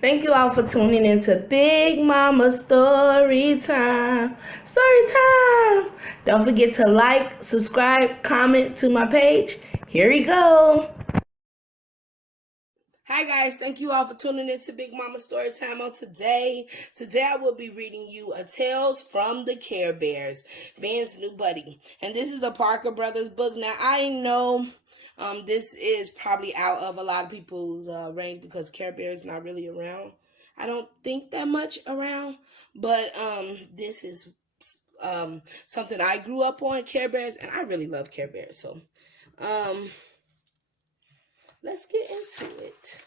Thank you all for tuning into Big Mama Story Time. Story Time! Don't forget to like, subscribe, comment to my page. Here we go. Hi guys, thank you all for tuning in to Big Mama Story Time on today. Today I will be reading you a Tales from the Care Bears, Ben's new buddy. And this is the Parker Brothers book. Now I know this is probably out of a lot of people's range because Care Bears not really around. I don't think that much around, but this is something I grew up on, Care Bears, and I really love Care Bears. So let's get into it.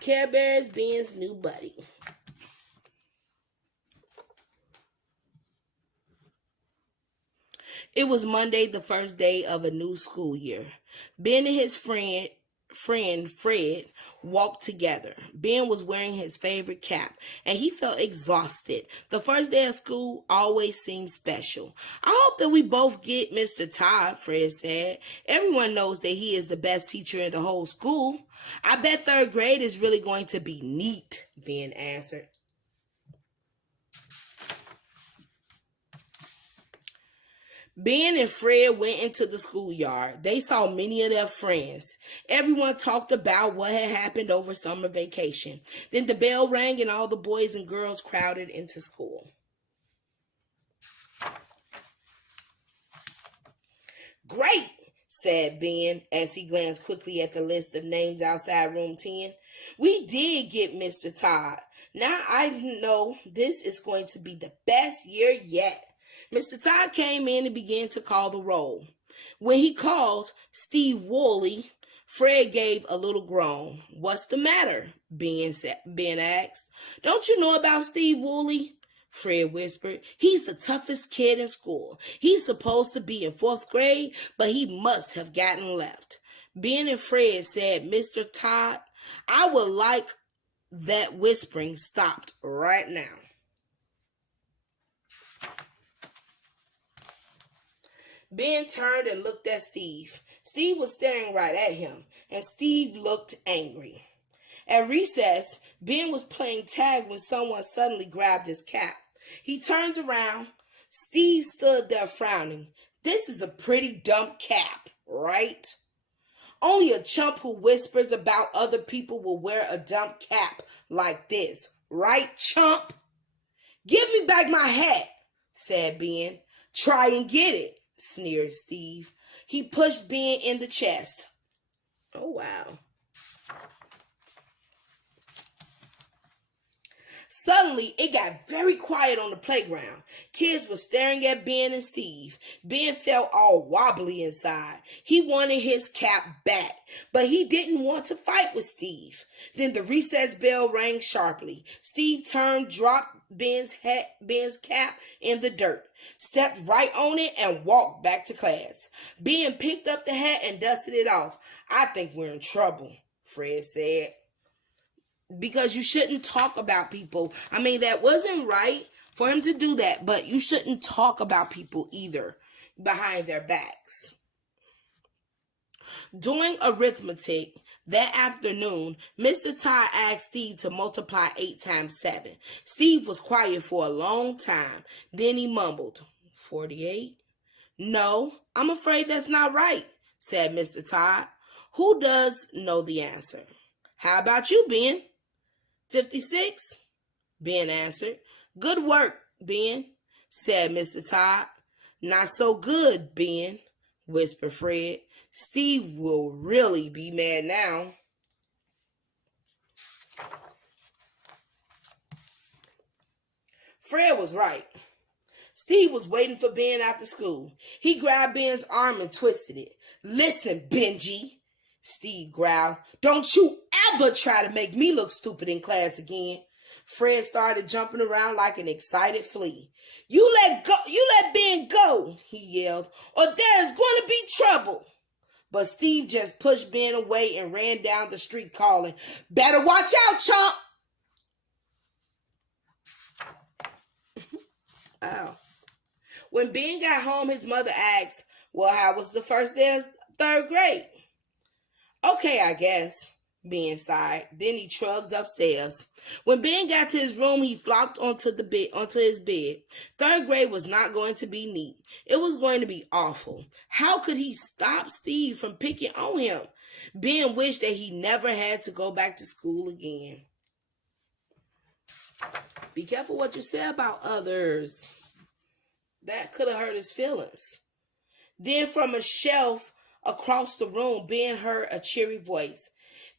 Care Bears, Ben's new buddy. It was Monday, the first day of a new school year. Ben and his friend Fred walked together. Ben was wearing his favorite cap and he felt exhausted. The first day of school always seems special. I hope that we both get Mr. Todd, Fred said. Everyone knows that he is the best teacher in the whole school. I bet third grade is really going to be neat, Ben answered. Ben and Fred went into the schoolyard. They saw many of their friends. Everyone talked about what had happened over summer vacation. Then the bell rang and all the boys and girls crowded into school. Great, said Ben as he glanced quickly at the list of names outside room 10. We did get Mr. Todd. Now I know this is going to be the best year yet. Mr. Todd came in and began to call the roll. When he called Steve Woolley, Fred gave a little groan. What's the matter? Ben asked. Don't you know about Steve Woolley? Fred whispered. He's the toughest kid in school. He's supposed to be in fourth grade, but he must have gotten left. Ben and Fred said, Mr. Todd, I would like that whispering stopped right now. Ben turned and looked at Steve. Steve was staring right at him, and Steve looked angry. At recess, Ben was playing tag when someone suddenly grabbed his cap. He turned around. Steve stood there frowning. This is a pretty dumb cap, right? Only a chump who whispers about other people will wear a dumb cap like this, right, chump? Give me back my hat, said Ben. Try and get it, sneered Steve. He pushed Ben in the chest. Oh, wow. Suddenly, it got very quiet on the playground. Kids were staring at Ben and Steve. Ben felt all wobbly inside. He wanted his cap back, but he didn't want to fight with Steve. Then the recess bell rang sharply. Steve turned, dropped Ben's cap in the dirt, stepped right on it, and walked back to class. Ben picked up the hat and dusted it off. I think we're in trouble, Fred said. Because you shouldn't talk about people. I mean, that wasn't right for him to do that, but you shouldn't talk about people either behind their backs. During arithmetic that afternoon, Mr. Todd asked Steve to multiply 8 times 7. Steve was quiet for a long time. Then he mumbled, 48? No, I'm afraid that's not right, said Mr. Todd. Who does know the answer? How about you, Ben? 56? Ben answered. Good work, Ben, said Mr. Todd. Not so good, Ben, whispered Fred. Steve will really be mad now. Fred was right. Steve was waiting for Ben after school. He grabbed Ben's arm and twisted it. Listen, Benji, Steve growled. Don't you ever try to make me look stupid in class again. Fred started jumping around like an excited flea. You let Ben go, he yelled, or there's going to be trouble. But Steve just pushed Ben away and ran down the street calling, Better watch out, chump. Wow. When Ben got home, his mother asked, well, how was the first day of third grade? Okay, I guess, Ben sighed. Then he trudged upstairs. When Ben got to his room, he flopped onto his bed. Third grade was not going to be neat. It was going to be awful. How could he stop Steve from picking on him? Ben wished that he never had to go back to school again. Be careful what you say about others. That could have hurt his feelings. Then from a shelf across the room, Ben heard a cheery voice.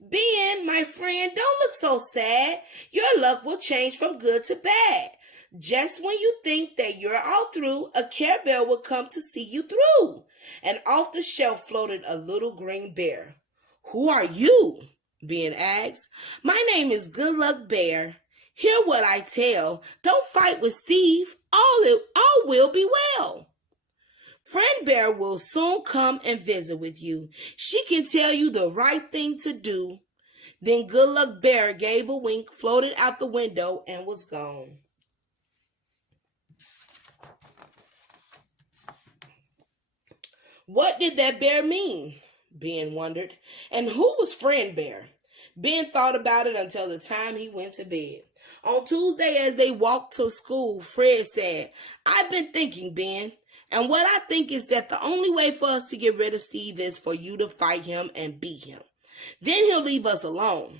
Ben, my friend, don't look so sad. Your luck will change from good to bad. Just when you think that you're all through, a Care Bear will come to see you through. And off the shelf floated a little green bear. Who are you? Ben asked. My name is Good Luck Bear. Hear what I tell. Don't fight with Steve. All will be well. Friend Bear will soon come and visit with you. She can tell you the right thing to do. Then Good Luck Bear gave a wink, floated out the window, and was gone. What did that bear mean? Ben wondered. And who was Friend Bear? Ben thought about it until the time he went to bed. On Tuesday, as they walked to school, Fred said, I've been thinking, Ben. And what I think is that the only way for us to get rid of Steve is for you to fight him and beat him. Then he'll leave us alone.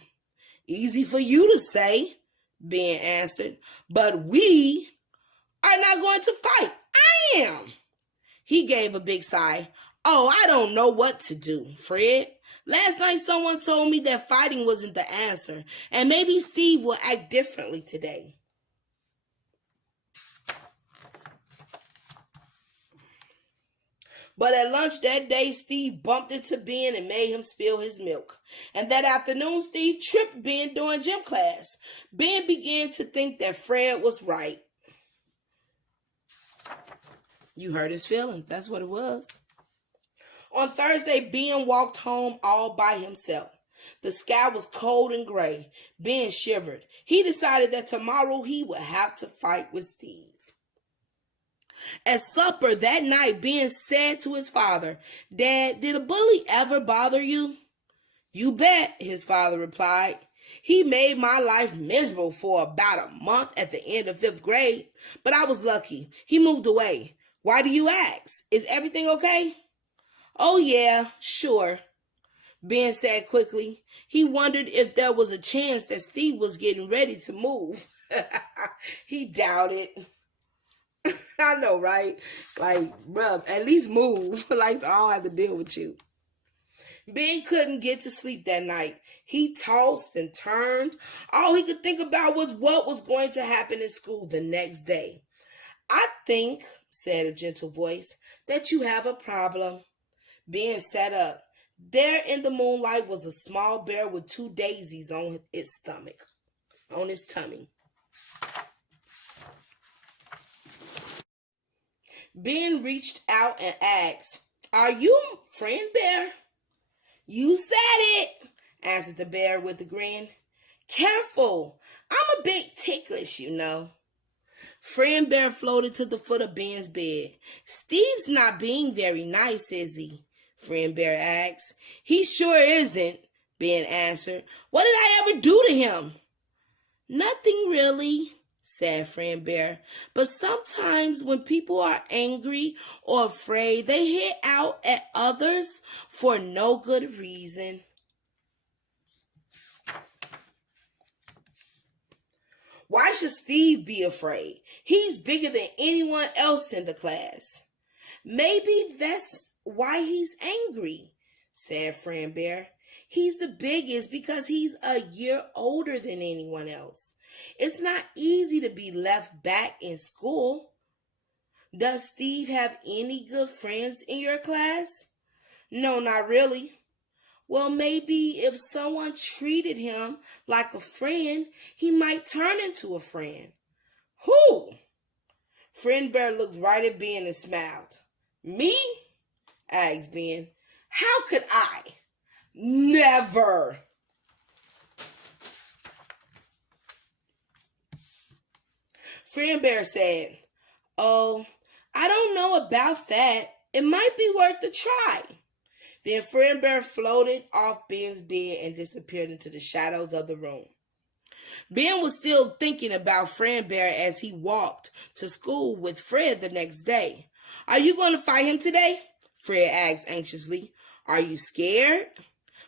Easy for you to say, Ben answered, but we are not going to fight. I am. He gave a big sigh. Oh, I don't know what to do, Fred. Last night someone told me that fighting wasn't the answer, and maybe Steve will act differently today. But at lunch that day, Steve bumped into Ben and made him spill his milk. And that afternoon, Steve tripped Ben during gym class. Ben began to think that Fred was right. You hurt his feelings. That's what it was. On Thursday, Ben walked home all by himself. The sky was cold and gray. Ben shivered. He decided that tomorrow he would have to fight with Steve. At supper that night, Ben said to his father, Dad, did a bully ever bother you? You bet, his father replied. He made my life miserable for about a month at the end of 5th grade, but I was lucky. He moved away. Why do you ask? Is everything okay? Oh, yeah, sure, Ben said quickly. He wondered if there was a chance that Steve was getting ready to move. He doubted. I know, right? Like, bruh, at least move. Like, I don't have to deal with you. Ben couldn't get to sleep that night. He tossed and turned. All he could think about was what was going to happen in school the next day. I think, said a gentle voice, that you have a problem. Ben sat up. There in the moonlight was a small bear with 2 daisies on its tummy. Ben reached out and asked, Are you Friend Bear? You said it, answered the bear with a grin. Careful, I'm a bit ticklish, you know. Friend Bear floated to the foot of Ben's bed. Steve's not being very nice, is he? Friend Bear asked. He sure isn't, Ben answered. What did I ever do to him? Nothing really, said Friend Bear. But sometimes when people are angry or afraid, they hit out at others for no good reason. Why should Steve be afraid? He's bigger than anyone else in the class. Maybe that's why he's angry, said Friend Bear. He's the biggest because he's a year older than anyone else. It's not easy to be left back in school. Does Steve have any good friends in your class? No, not really. Well, maybe if someone treated him like a friend, he might turn into a friend. Who? Friend Bear looked right at Ben and smiled. Me? Asked Ben. How could I? Never. Friend Bear said, Oh, I don't know about that. It might be worth a try. Then Friend Bear floated off Ben's bed and disappeared into the shadows of the room. Ben was still thinking about Friend Bear as he walked to school with Fred the next day. Are you going to fight him today? Fred asked anxiously. Are you scared?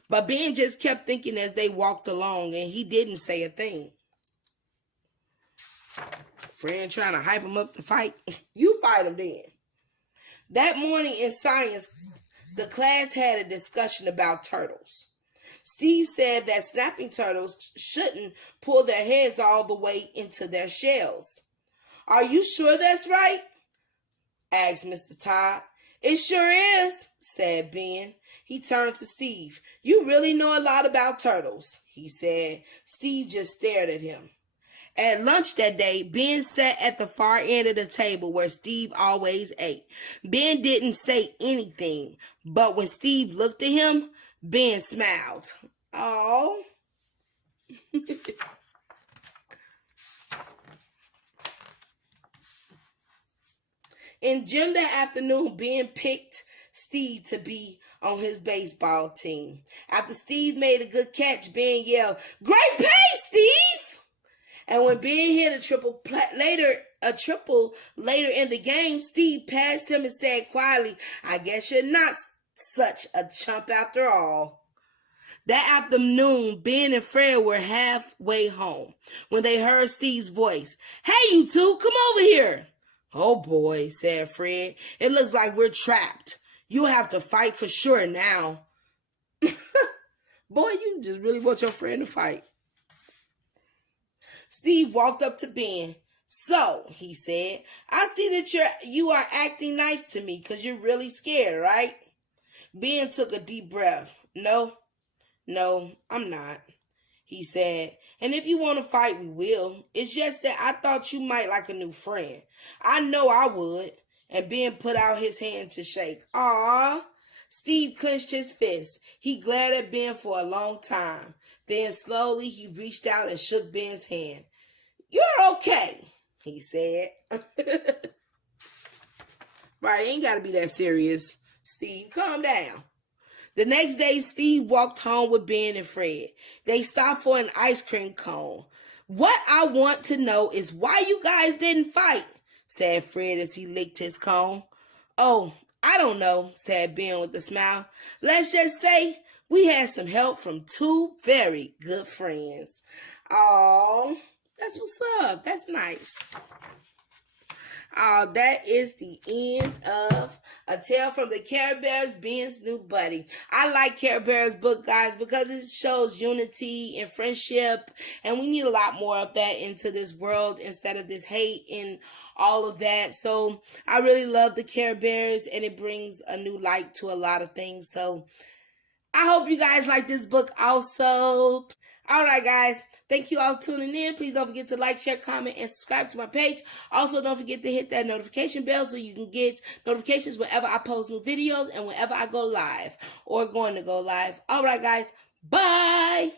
But Ben just kept thinking as they walked along, and he didn't say a thing. Fred trying to hype him up to fight. You fight him then. That morning in science, the class had a discussion about turtles. Steve said that snapping turtles shouldn't pull their heads all the way into their shells. Are you sure that's right? Asked Mr. Todd. It sure is, said Ben. He turned to Steve. You really know a lot about turtles, he said. Steve just stared at him. At lunch that day, Ben sat at the far end of the table where Steve always ate. Ben didn't say anything, but when Steve looked at him, Ben smiled. Oh. In gym that afternoon, Ben picked Steve to be on his baseball team. After Steve made a good catch, Ben yelled, "Great pace, Steve!" And when Ben hit a triple later in the game, Steve passed him and said quietly, "I guess you're not such a chump after all." That afternoon, Ben and Fred were halfway home when they heard Steve's voice. "Hey, you two, come over here." "Oh boy," said Fred. "It looks like we're trapped. You'll have to fight for sure now." Boy, you just really want your friend to fight. Steve walked up to Ben. "So," he said, "I see that you are acting nice to me because you're really scared, right?" Ben took a deep breath. No, I'm not," he said. "And if you want to fight, we will. It's just that I thought you might like a new friend." "I know I would." And Ben put out his hand to shake. "Aw." Steve clenched his fist. He glared at Ben for a long time. Then slowly he reached out and shook Ben's hand. "You're okay," he said. Right, it ain't got to be that serious. Steve, calm down. The next day, Steve walked home with Ben and Fred. They stopped for an ice cream cone. "What I want to know is why you guys didn't fight," said Fred as he licked his cone. "Oh, I don't know," said Ben with a smile. "Let's just say we had some help from two very good friends." Oh, that's what's up. That's nice. That is the end of A Tale from the Care Bears, Ben's New Buddy. I like Care Bears book, guys, because it shows unity and friendship, and we need a lot more of that into this world instead of this hate and all of that. So I really love the Care Bears, and it brings a new light to a lot of things. So I hope you guys like this book also. All right, guys. Thank you all for tuning in. Please don't forget to like, share, comment, and subscribe to my page. Also, don't forget to hit that notification bell so you can get notifications whenever I post new videos and whenever I go live or going to go live. All right, guys. Bye.